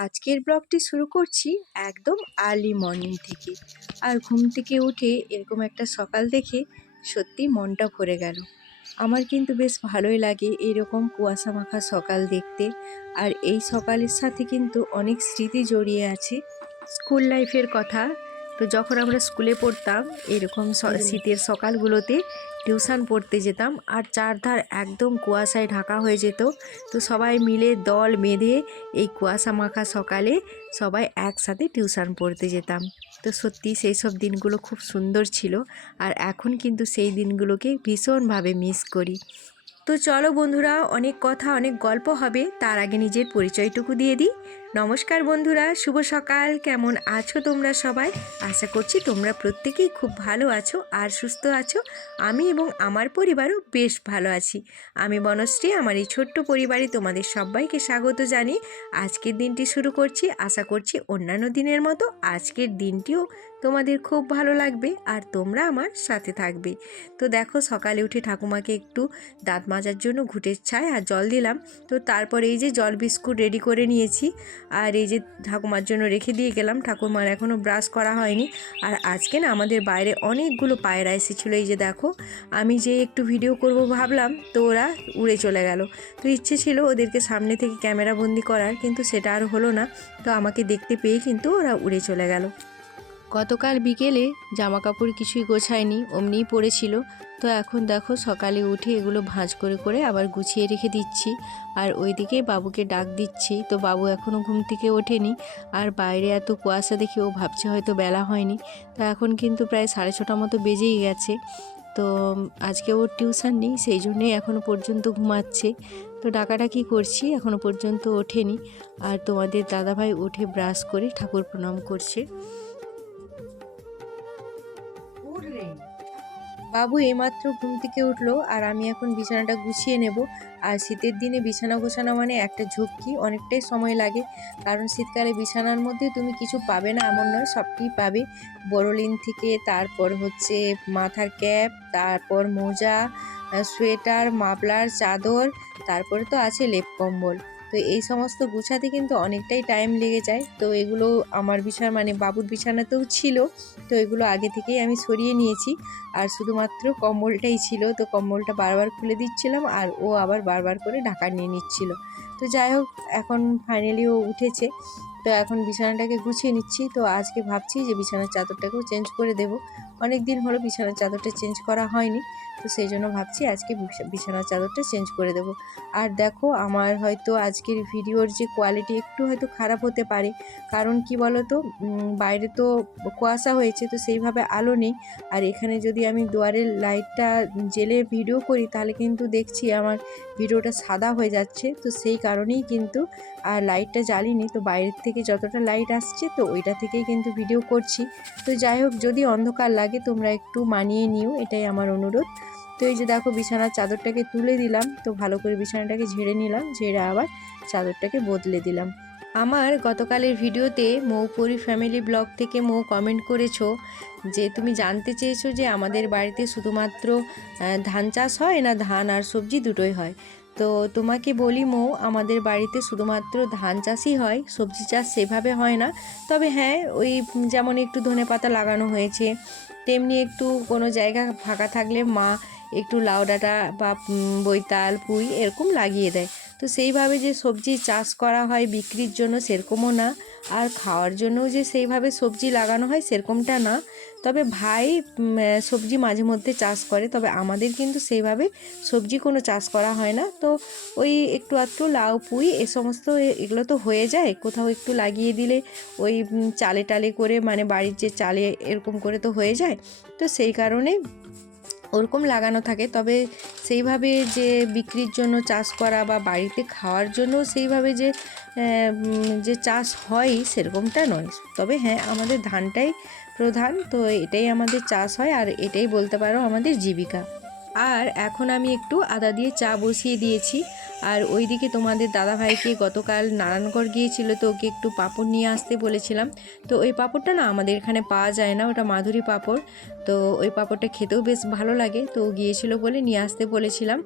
আজকের ব্লগটি শুরু করছি একদম আর্লি মর্নিং থেকে। আর ঘুম থেকে উঠে এরকম একটা সকাল দেখে সত্যি মনটা ভরে গেল। আমার কিন্তু বেশ ভালোই লাগে এরকম কুয়াশা মাখা সকাল দেখতে। আর এই সকালের সাথে কিন্তু অনেক স্মৃতি জড়িয়ে আছে স্কুল লাইফের কথা। তো যখন আমরা স্কুলে পড়তাম এরকম শীতের সকালগুলোতে টিউশন পড়তে যেতাম। আর চারধার একদম কুয়াশায় ঢাকা হয়ে যেত। তো সবাই মিলে দল বেঁধে এই কুয়াশা মাখা সকালে সবাই একসাথে টিউশন পড়তে যেতাম। তো সত্যি সেই সব দিনগুলো খুব সুন্দর ছিল। আর এখন কিন্তু সেই দিনগুলোকে ভীষণভাবে মিস করি। তো চলো বন্ধুরা, অনেক কথা, অনেক গল্প হবে। তার আগে নিজের পরিচয়টুকু দিয়ে দিই। নমস্কার বন্ধুরা, শুভ সকাল। কেমন আছো তোমরা সবাই? আশা করছি তোমরা প্রত্যেকেই খুব ভালো আছো আর সুস্থ আছো। আমি এবং আমার পরিবারও বেশ ভালো আছি। আমি বনশ্রী, আমার এই ছোট্ট পরিবারে তোমাদের সবাইকে স্বাগত জানি আজকের দিনটি শুরু করছি। আশা করছি অন্যান্য দিনের মতো আজকের দিনটিও তোমাদের খুব ভালো লাগবে আর তোমরা আমার সাথে থাকবে। তো দেখো, সকালে উঠে ঠাকুমাকে একটু দাঁত মাজার জন্য ঘুটের ছায় আর জল দিলাম। তো তারপরে এই যে জল বিস্কুট রেডি করে নিয়েছি। আর এই যে ঠাকুমার জন্য রেখে দিয়ে গেলাম, ঠাকুমার এখনও ব্রাশ করা হয়নি। আর আজকে না আমাদের বাইরে অনেকগুলো পায়রা এসেছিল, এই যে দেখো। আমি যে একটু ভিডিও করব ভাবলাম, তো ওরা উড়ে চলে গেল। তো ইচ্ছে ছিল ওদেরকে সামনে থেকে ক্যামেরা বন্দি করার, কিন্তু সেটা আর হলো না। তো আমাকে দেখতে পেয়ে কিন্তু ওরা উড়ে চলে গেল। গতকাল বিকেলে জামা কাপড় কিছুই গোছায়নি, অমনিই পড়েছিল। তো এখন দেখো সকালে উঠে এগুলো ভাঁজ করে করে আবার গুছিয়ে রেখে দিচ্ছি। আর ওইদিকে বাবুকে ডাক দিচ্ছি। তো বাবু এখনও ঘুম থেকে ওঠেনি। আর বাইরে এত কুয়াশা দেখে ও ভাবছে হয়তো বেলা হয়নি। তো এখন কিন্তু প্রায় সাড়ে ছটা মতো বেজেই গেছে। তো আজকে ওর টিউশন নেই, সেই জন্যেই এখনও পর্যন্ত ঘুমাচ্ছে। তো ডাকাডাকি করছি? এখনও পর্যন্ত ওঠেনি। আর তোমাদের দাদাভাই উঠে ব্রাশ করে ঠাকুর প্রণাম করছে। বাবু এইমাত্র ঘুম থেকে উঠল আর আমি এখন বিছানাটা গুছিয়ে নেব। আর শীতের দিনে বিছানা গোছানো মানে একটা ঝক্কি, অনেকটাই সময় লাগে। কারণ শীতকালে বিছানার মধ্যে তুমি কিছু পাবে না, এমন নয়, সবটাই পাবে। বড়লিন থেকে তারপর হচ্ছে মাথার ক্যাপ, তারপর মোজা সোয়েটার, মাফলার, চাদর, তারপরে তো আছে লেপ কম্বল। তো এই সমস্ত গুছাতে কিন্তু অনেকটাই টাইম লেগে যায়। তো এগুলো আমার বিছানা মানে বাবুর বিছানাতেও ছিল। তো এগুলো আগে থেকেই আমি সরিয়ে নিয়েছি। আর শুধুমাত্র কম্বলটাই ছিল। তো কম্বলটা বারবার খুলে দিচ্ছিলাম আর ও আবার বারবার করে ঢাকা নিয়ে নিচ্ছিল। তো যাই হোক, এখন ফাইনালি ও উঠেছে। তো এখন বিছানাটাকে গুছিয়ে নিচ্ছি। তো আজকে ভাবছি যে বিছানার চাদরটাকেও চেঞ্জ করে দেব। অনেক দিন হলো বিছানার চাদরটা চেঞ্জ করা হয়নি। তো সেই জন্য ভাবছি আজকে বিছা- বিছানার চাদরটা চেঞ্জ করে দেব। আর দেখো, আমার হয়তো আজকের ভিডিওর যে কোয়ালিটি একটু হয়তো খারাপ হতে পারে। কারণ কি বলো তো বাইরে তো কুয়াশা হয়েছে, তো সেইভাবে আলো নেই। আর এখানে যদি আমি দুয়ারের লাইটটা জেলে ভিডিও করি, তাহলে কিন্তু দেখছি আমার ভিডিওটা সাদা হয়ে যাচ্ছে। তো সেই কারণেই কিন্তু, আর লাইটটা জ্বালিনি। তো বাইরের থেকে যতটা লাইট আসছে, তো ওইটা থেকেই কিন্তু ভিডিও করছি। তো যাই হোক, যদি অন্ধকার লাগে, তোমরা একটু মানিয়ে নিও, এটাই আমার অনুরোধ। তো এই যে দেখো, বিছানার চাদরটাকে তুলে দিলাম। তো ভালো করে বিছানাটাকে ঝেড়ে নিলাম, ঝেড়ে আবার চাদরটাকে বদলে দিলাম। আমার গতকালের ভিডিওতে মৌপুরি ফ্যামিলি ব্লগ থেকে মৌ কমেন্ট করেছ যে, তুমি জানতে চেয়েছো যে, আমাদের বাড়িতে শুধুমাত্র ধান চাষ হয় না, ধান আর সবজি দুটোই হয়। তো তোমাকে বলি মৌ, আমাদের বাড়িতে শুধুমাত্র ধান চাষই হয়, সবজি চাষ সেভাবে হয় না। তবে হ্যাঁ ওই যেমন একটু ধনে পাতা লাগানো হয়েছে, তেমনি একটু কোনো জায়গা ফাঁকা থাকলে মা একটু লাউ ডাঁটা বা বৈতাল, পুঁই এরকম লাগিয়ে দেয়। তো সেইভাবে যে সবজি চাষ করা হয় বিক্রির জন্য সেরকমও না। আর খাওয়ার জন্যও যে সেইভাবে সবজি লাগানো হয় সেরকমটা না। তবে ভাই সবজি মাঝে মধ্যে চাষ করে, তবে আমাদের কিন্তু সেইভাবে সবজি কোনো চাষ করা হয় না। তো ওই একটু আধটু লাউ, পুঁই, এ সমস্ত এগুলো তো হয়ে যায়। কোথাও একটু লাগিয়ে দিলে ওই চালে টালে করে মানে বাড়ির যে চালে এরকম করে তো হয়ে যায়। তো সেই কারণে ওরকম লাগানো থাকে, তবে সেইভাবে যে বিক্রির জন্য চাষ করা বা বাড়িতে খাওয়ার জন্য সেইভাবে যে যে চাষ হয় সেরকমটা নয়। তবে হ্যাঁ আমাদের ধানটাই প্রধান, তো এটাই আমাদের চাষ হয় আর এটাই বলতে পারো আমাদের জীবিকা। আর এখন আমি একটু আদা দিয়ে চা বসিয়ে দিয়েছি। আর ওইদিকে তোমাদের দাদাভাইকে গতকাল নারায়ণগড় গিয়েছিল তো ওকে একটু পাঁপড় নিয়ে আসতে বলেছিলাম। তো ওই পাঁপড়টা না আমাদের এখানে পাওয়া যায় না, ওটা মাধুরী পাঁপড়। তো ওই পাঁপড়টা খেতেও বেশ ভালো লাগে, তো গিয়েছিল বলে নিয়ে আসতে বলেছিলাম।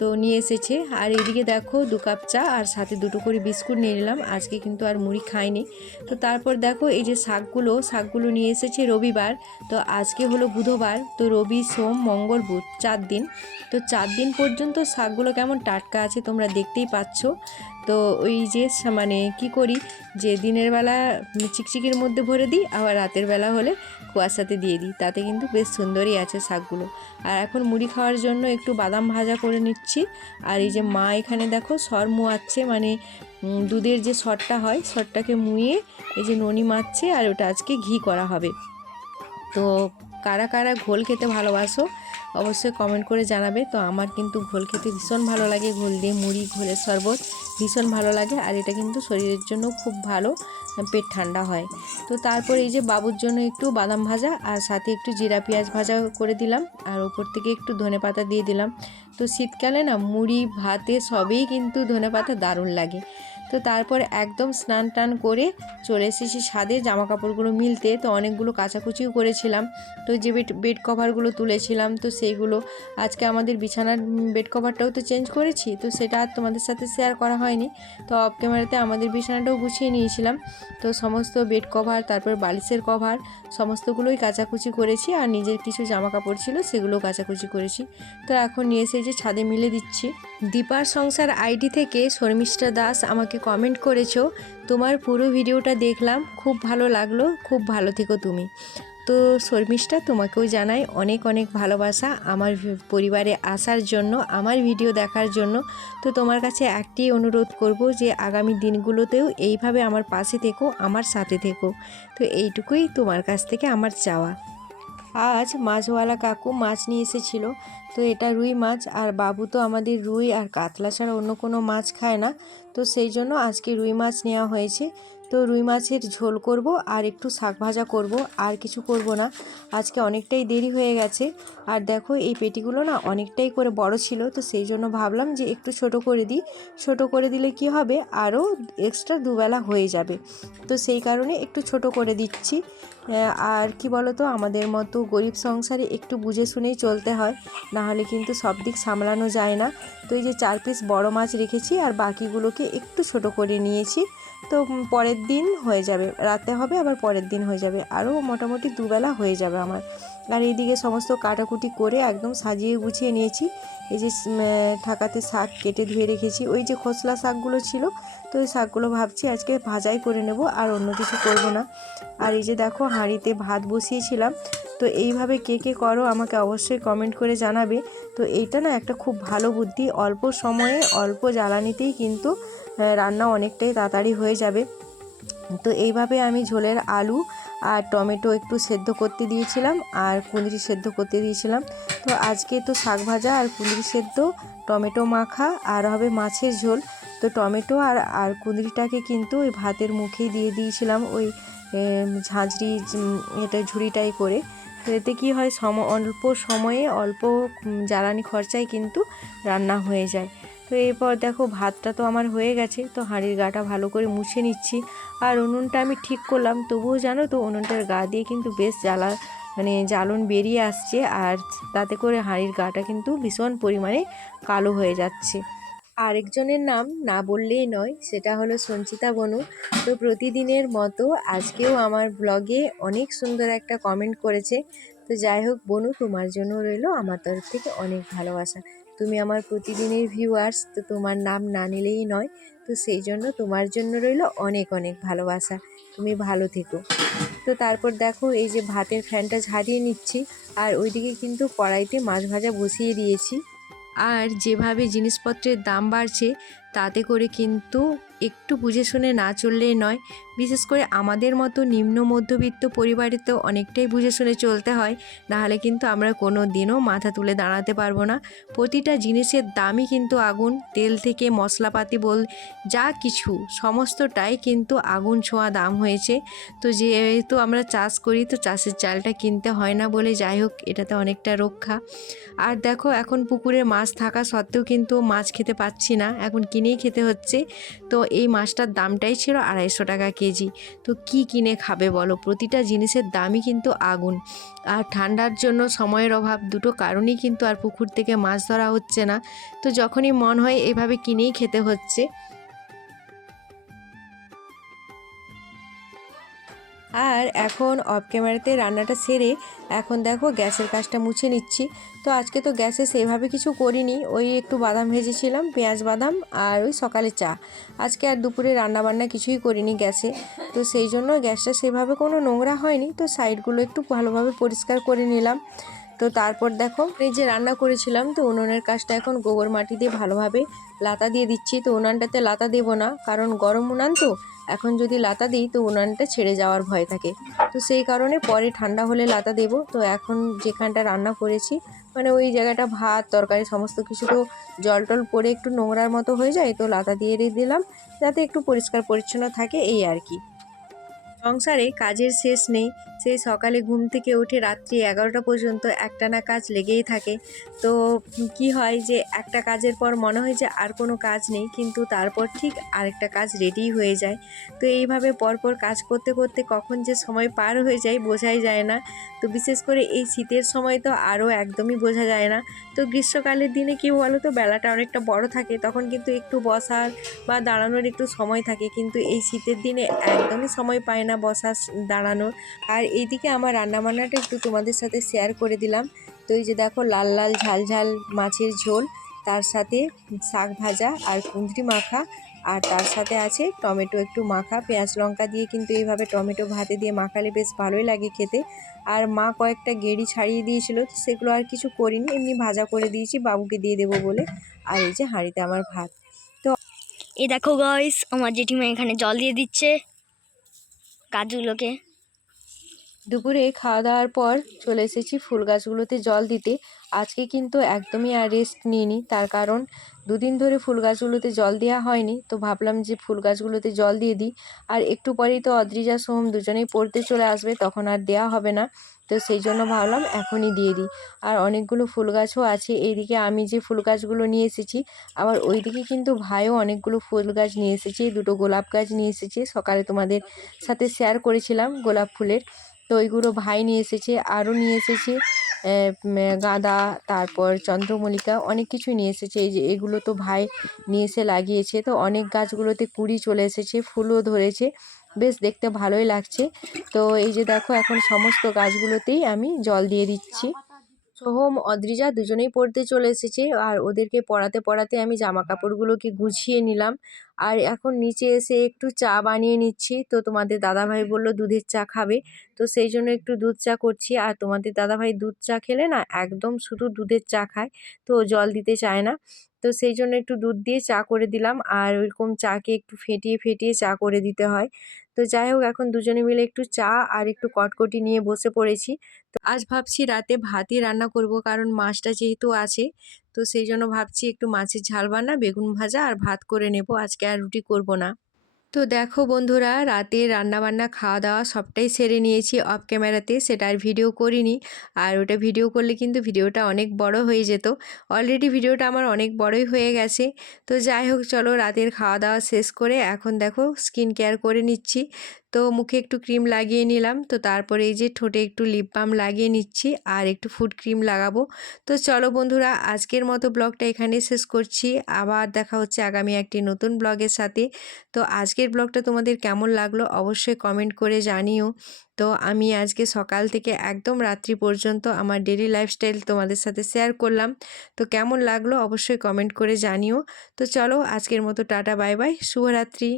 তো নিয়ে এসেছে। আর এদিকে দেখো দু কাপ চা আর সাথে দুটো করে বিস্কুট নিয়ে নিলাম। আজকে কিন্তু আর মুড়ি খাইনি। তো তারপর দেখো এই যে শাকগুলো শাকগুলো নিয়ে এসেছে রবিবার। তো আজকে হলো বুধবার। তো রবি, সোম, মঙ্গল, বুধ চার দিন। তো চার দিন পর্যন্ত শাকগুলো কেমন টাটকা আছে তোমরা দেখতেই পাচ্ছ। তো ওই যে মানে কি করি, যে দিনের বেলা চিকচিকির মধ্যে ভরে দিই, আবার রাতের বেলা হলে কুয়াশাতে দিয়ে দিই, তাতে কিন্তু বেশ সুন্দরই আছে শাকগুলো। আর এখন মুড়ি খাওয়ার জন্য একটু বাদাম ভাজা করে নিচ্ছি। আর এই যে মা এখানে দেখো সর মোয়াচ্ছে মানে দুধের যে সরটা হয়, সরটাকে মুয়ে এই যে ননি মারছে আর ওটা আজকে ঘি করা হবে। তো কারা কারা ঘোল খেতে ভালোবাসো, অবশ্যই কমেন্ট করে জানাবে। তো আমার কিন্তু ঘোল খেতে ভীষণ ভালো লাগে, ঘোল দিয়ে মুড়ি, ঘোলের শরবত ভীষণ ভালো লাগে। আর এটা কিন্তু শরীরের জন্য খুব ভালো। পেট ঠান্ডা হয়। তো তারপর এই যে বাবুর জন্য একটু বাদাম ভাজা আর সাথে একটু জিরা পেঁয়াজ ভাজা করে দিলাম আর ওপর থেকে একটু ধনে পাতা দিয়ে দিলাম। তো শীতকালে না মুড়ি, ভাতে সবেই কিন্তু ধনে পাতা দারুণ লাগে। তো তারপর একদম স্নান টান করে চলে এসেছি ছাদে। জামা কাপড়গুলো মিলতে তো অনেকগুলো কাচাকুচিও করেছিলাম। তো যে বেড বেড কভারগুলো তুলেছিলাম, তো সেইগুলো আজকে আমাদের বিছানার বেড কভারটাও তো চেঞ্জ করেছি, তো সেটা আর তোমাদের সাথে শেয়ার করা হয়নি। তো অফ ক্যামেরাতে আমাদের বিছানাটাও গুছিয়ে নিয়েছিলাম। তো সমস্ত বেড কভার, তারপর বালিশের কভার, সমস্তগুলোই কাচাকুচি করেছি আর নিজের কিছু জামা কাপড় ছিল সেগুলো কাচাকুচি করেছি। তো এখন নিয়ে এসে যে ছাদে মিলে দিচ্ছি। দীপার সংসার আইডি থেকে শর্মিষ্ঠা দাস আমাকে কমেন্ট করেছ। তোমার পুরো ভিডিওটা দেখলাম, খুব ভালো লাগল, খুব ভালো থেকো তুমি। তো শর্মিষ্ঠা, তোমাকেও জানাই অনেক অনেক ভালোবাসা আমার পরিবারে আসার জন্য, আমার ভিডিও দেখার জন্য। তো তোমার কাছে একটি অনুরোধ করব যে আগামী দিনগুলোতেও এইভাবে আমার পাশে থেকো, আমার সাথে থেকো। তো এইটুকুই তোমার কাছ থেকে আমার চাওয়া। আজ মাছওয়ালা কাকু মাছ নিয়ে এসেছিল। তো এটা রুই মাছ, আর বাবু তো আমাদের রুই আর কাতলা ছাড়া অন্য কোনো মাছ খায় না। তো সেই জন্য আজকে রুই মাছ নেওয়া হয়েছে। তো রুই মাছের ঝোল করব আর একটু শাক ভাজা করব, আর কিছু করব না। আজকে অনেকটাই দেরি হয়ে গেছে। আর দেখো, এই পেটিগুলো না অনেকটাই করে বড় ছিল, তো সেই জন্য ভাবলাম যে একটু ছোট করে দিই। ছোট করে দিলে কি হবে? আরও এক্সট্রা দুবেলা হয়ে যাবে। তো সেই কারণে একটু ছোট করে দিচ্ছি। আর কি বলতো, আমাদের মতো গরিব সংসারে একটু বুঝে শুনেই চলতে হয়, না হলে কিন্তু সব দিক সামলানো যায় না। তো এই যে চার পিস বড় মাছ রেখেছি, আর বাকিগুলোকে একটু ছোট করে নিয়েছি। তো পরের দিন হয়ে যাবে। রাতে হবে, আবার পরের দিন হয়ে যাবে। আরও মোটামুটি দুবেলা হয়ে যাবে আমার। আর এইদিকে সমস্ত কাটাকুটি করে একদম সাজিয়ে গুছিয়ে নিয়েছি। এই যে ঠাকাতে শাক কেটে ধুয়ে রেখেছি। ওই যে খোসলা শাকগুলো ছিল, তো ওই শাকগুলো ভাবছি আজকে ভাজাই করে নেব, আর অন্য কিছু করব না। আর এই যে দেখো, হাঁড়িতে ভাত বসিয়েছিলাম। তো এইভাবে কে কে করো আমাকে অবশ্যই কমেন্ট করে জানাবে। তো এইটা না একটা খুব ভালো বুদ্ধি। অল্প সময়ে অল্প জ্বালানিতেই কিন্তু রান্না অনেকটাই তাড়াতাড়ি হয়ে যাবে। তো এইভাবে আমি ঝোলের আলু আর টমেটো একটু সেদ্ধ করতে দিয়েছিলাম আর কুঁদরি সেদ্ধ করতে দিয়েছিলাম। তো আজকে তো শাক ভাজা আর কুঁদরি সেদ্ধ, টমেটো মাখা আর হবে মাছের ঝোল। তো টমেটো আর আর কুঁদরিটাকে কিন্তু ওই ভাতের মুখেই দিয়ে দিয়েছিলাম ওই ঝাঁঝরি এটা ঝুড়িটাই করে। তো এতে কী হয়, সম, অল্প সময়ে অল্প জ্বালানি খরচায় কিন্তু রান্না হয়ে যায়। তো এরপর দেখো ভাতটা তো আমার হয়ে গেছে, তো হাঁড়ির গাটা ভালো করে মুছে নিচ্ছি। আর উনুনটা আমি ঠিক করলাম, তবুও জানো তো উনুনটার গা দিয়ে কিন্তু বেশ জ্বালা মানে জ্বালন বেরিয়ে আসছে। আর তাতে করে হাঁড়ির গাটা কিন্তু ভীষণ পরিমাণে কালো হয়ে যাচ্ছে। আরেকজনের নাম না বললেই নয়, সেটা হলো সঞ্চিতা বনু। তো প্রতিদিনের মতো আজকেও আমার ব্লগে অনেক সুন্দর একটা কমেন্ট করেছে। তো যাই হোক, বনু, তোমার জন্য রইল আমার তরফ থেকে অনেক ভালোবাসা। তুমি আমার প্রতিদিনের ভিউয়ার্স তো তোমার নাম না নিলেই নয়, তো সেই জন্য তোমার জন্য রইল অনেক অনেক ভালোবাসা। তুমি ভালো থেকো। তো তারপর দেখো, এই যে ভাতের ফ্যানটা ঝাড়িয়ে নিচ্ছি, আর ওইদিকে কিন্তু কড়াইতে মাছ ভাজা বসিয়ে দিয়েছি। আর যেভাবে জিনিসপত্রের দাম বাড়ছে তাতে করে কিন্তু একটু বুঝে শুনে না চললেই নয়। বিশেষ করে আমাদের মতো নিম্ন মধ্যবিত্ত পরিবারে তো অনেকটাই বুঝে শুনে চলতে হয়। নাহলে কিন্তু আমরা কোনো দিনও মাথা তুলে দাঁড়াতে পারব না। প্রতিটা জিনিসের দামই কিন্তু আগুন। তেল থেকে মশলাপাতি বল, যা কিছু, সমস্তটাই কিন্তু আগুন ছোঁয়া দাম হয়েছে। তো যেহেতু আমরা চাষ করি, তো চাষের চালটা কিনতে হয় না বলে যাই হোক, এটাতে অনেকটা রক্ষা। আর দেখো, এখন পুকুরে মাছ থাকা সত্ত্বেও কিন্তু মাছ খেতে পাচ্ছি না। এখন কিনেই খেতে হচ্ছে। তো এই মাছটার দামটাই ছিল আড়াইশো টাকা কেজি। তো কি কিনে খাবে বলো? প্রতিটা জিনিসের দামই কিন্তু আগুন। আর ঠান্ডার জন্য সময়ের অভাব দুটো কারণেই কিন্তু আর পুকুর থেকে মাছ ধরা হচ্ছে না। তো যখনই মন হয় এভাবে কিনেই খেতে হচ্ছে। আর এখন অফ ক্যামেরাতে রান্নাটা সেরে এখন দেখো গ্যাসের কাজটা মুছে নিচ্ছি। তো আজকে তো গ্যাসে সেভাবে কিছু করিনি, ওই একটু বাদাম ভেজেছিলাম, পেঁয়াজ বাদাম আর ওই সকালে চা। আজকে আর দুপুরে রান্না বান্না কিছুই করিনি গ্যাসে। তো সেই জন্য গ্যাসটা সেভাবে কোনো নোংরা হয়নি, তো সাইডগুলো একটু ভালোভাবে পরিষ্কার করে নিলাম। তো তারপর দেখো, এই যে রান্না করেছিলাম, তো উনুনের কাজটা এখন গোবর মাটি দিয়ে ভালোভাবে লাতা দিয়ে দিচ্ছি। তো উনানটাতে লাতা দেবো না, কারণ গরম উনান তো, এখন যদি লাতা দিই, তো উনানটা ছেড়ে যাওয়ার ভয় থাকে। তো সেই কারণে পরে ঠান্ডা হলে লাতা দেব। তো এখন যেখানটা রান্না করেছি মানে ওই জায়গাটা ভাত, তরকারি, সমস্ত কিছু তো জল টল পরে একটু নোংরার মতো হয়ে যায়, তো লাতা দিয়ে দিলাম, যাতে একটু পরিষ্কার পরিচ্ছন্ন থাকে, এই আর কি। সংসারে কাজের শেষ নেই সেই সকালে ঘুম থেকে উঠে রাত্রি এগারোটা পর্যন্ত একটানা কাজ লেগেই থাকে। তো কি হয় যে, একটা কাজের পর মনে হয় যে আর কোনো কাজ নেই, কিন্তু তারপর ঠিক আরেকটা কাজ রেডি হয়ে যায়। তো এইভাবে পরপর কাজ করতে করতে কখন যে সময় পার হয়ে যায় বোঝাই যায় না। তো বিশেষ করে এই শীতের সময় তো আরও একদমই বোঝা যায় না। তো গ্রীষ্মকালের দিনে কি বলো তো বেলাটা অনেকটা বড় থাকে, তখন কিন্তু একটু বসার বা দাঁড়ানোর একটু সময় থাকে, কিন্তু এই শীতের দিনে একদমই সময় পায় না বসার, দাঁড়ানোর। আর এইদিকে আমার রান্নাবান্নাটা একটু তোমাদের সাথে শেয়ার করে দিলাম। তো এই যে দেখো, লাল লাল ঝাল ঝাল মাছের ঝোল, তার সাথে শাক ভাজা আর কুঁদরি মাখা, আর তার সাথে আছে টমেটো একটু মাখা। পেঁয়াজ লঙ্কা দিয়ে কিন্তু এইভাবে টমেটো ভাতে দিয়ে মাখালে বেশ ভালোই লাগে খেতে। আর মা কয়েকটা গেড়ি ছাড়িয়ে দিয়েছিল, তো সেগুলো আর কিছু করিনি, এমনি ভাজা করে দিয়েছি, বাবুকে দিয়ে দেবো বলে। আর এই যে হাঁড়িতে আমার ভাত। তো এই দেখো গাইস আমার জেঠিমা এখানে জল দিয়ে দিচ্ছে গাছগুলোকে দুপুরে খাওয়া দাওয়ার পর চলে এসেছি ফুল গাছগুলোতে জল দিতে। আজকে কিন্তু একদমই আর রেস্ট নিইনি। তার কারণ দুদিন ধরে ফুল গাছগুলোতে জল দেওয়া হয়নি। তো ভাবলাম যে ফুল গাছগুলোতে জল দিয়ে দিই। আর একটু পরেই তো অদ্রিজা সোহম দুজনেই পড়তে চলে আসবে, তখন আর দেওয়া হবে না। তো সেই জন্য ভাবলাম এখনই দিয়ে দিই। আর অনেকগুলো ফুল গাছও আছে। এইদিকে আমি যে ফুল গাছগুলো নিয়ে এসেছি, আবার ওইদিকে কিন্তু ভাইও অনেকগুলো ফুল গাছ নিয়ে এসেছে, দুটো গোলাপ গাছ নিয়ে এসেছে। সকালে তোমাদের সাথে শেয়ার করেছিলাম গোলাপ ফুলের। তো ওইগুলো ভাই নিয়ে এসেছে, আরও নিয়ে এসেছে গাঁদা, তারপর চন্দ্রমল্লিকা, অনেক কিছু নিয়ে এসেছে। এই যে এগুলো তো ভাই নিয়ে এসে লাগিয়েছে। তো অনেক গাছগুলোতে কুড়ি চলে এসেছে, ফুলও ধরেছে। বেশ দেখতে ভালোই লাগছে। তো এই যে দেখো, এখন সমস্ত গাছগুলোতেই আমি জল দিয়ে দিচ্ছি। সোহম, অদ্রিজা দুজনেই পড়তে চলে এসেছে। আর ওদেরকে পড়াতে পড়াতে আমি জামা কাপড়গুলোকে গুছিয়ে নিলাম। আর এখন নিচে এসে একটু চা বানিয়ে নিচ্ছি। তো তোমাদের দাদাভাই বলল, দুধের চা খাবে। তো সেই জন্য একটু দুধ চা করছি। আর তোমাদের দাদাভাই দুধ চা খেলে না, একদম শুধু দুধের চা খায়। তো জল দিতে চায় না। তো সেই জন্য একটু দুধ দিয়ে চা করে দিলাম। আর ওইরকম চাকে একটু ফেটিয়ে ফেটিয়ে চা করে দিতে হয়। তো যাই হোক, এখন দুজনে মিলে একটু চা আর একটু কটকটি নিয়ে বসে পড়েছি। তো আজ ভাবছি রাতে ভাতই রান্না করব, কারণ মাছটা যেহেতু আছে, তো সেই জন্য ভাবছি একটু মাছের ঝাল বানা, বেগুন ভাজা আর ভাত করে নেব। আজকে আর রুটি করব না। তো দেখো বন্ধুরা, রাতে রান্নাবান্না খাওয়া দাওয়া সবটাই সেরে নিয়েছি অফ ক্যামেরাতে সেটা আর ভিডিও করিনি। আর ওটা ভিডিও করলে কিন্তু ভিডিওটা অনেক বড় হয়ে যেত। অলরেডি ভিডিওটা আমার অনেক বড়ই হয়ে গেছে। তো যাই হোক, চলো রাতের খাওয়া দাওয়া শেষ করে এখন দেখো স্কিন কেয়ার করে নিচ্ছি। তো মুখে একটু ক্রিম লাগিয়ে নিলাম। তো তারপরে এই যে ঠোঁটে একটু লিপ বাম লাগিয়ে নিচ্ছি আর একটু ফুড ক্রিম লাগাবো। তো চলো বন্ধুরা, আজকের মতো ব্লগটা এখানে শেষ করছি। আবার দেখা হচ্ছে আগামী একটি নতুন ব্লগের সাথে। তো আজকের ব্লগটা তোমাদের কেমন লাগল অবশ্যই কমেন্ট করে জানিও। তো আমি আজকে সকাল থেকে একদম রাত্রি পর্যন্ত আমার ডেলি লাইফস্টাইল তোমাদের সাথে শেয়ার করলাম। তো কেমন লাগল অবশ্যই কমেন্ট করে জানিও। তো চলো আজকের মতো টাটা বাই বাই শুভরাত্রি।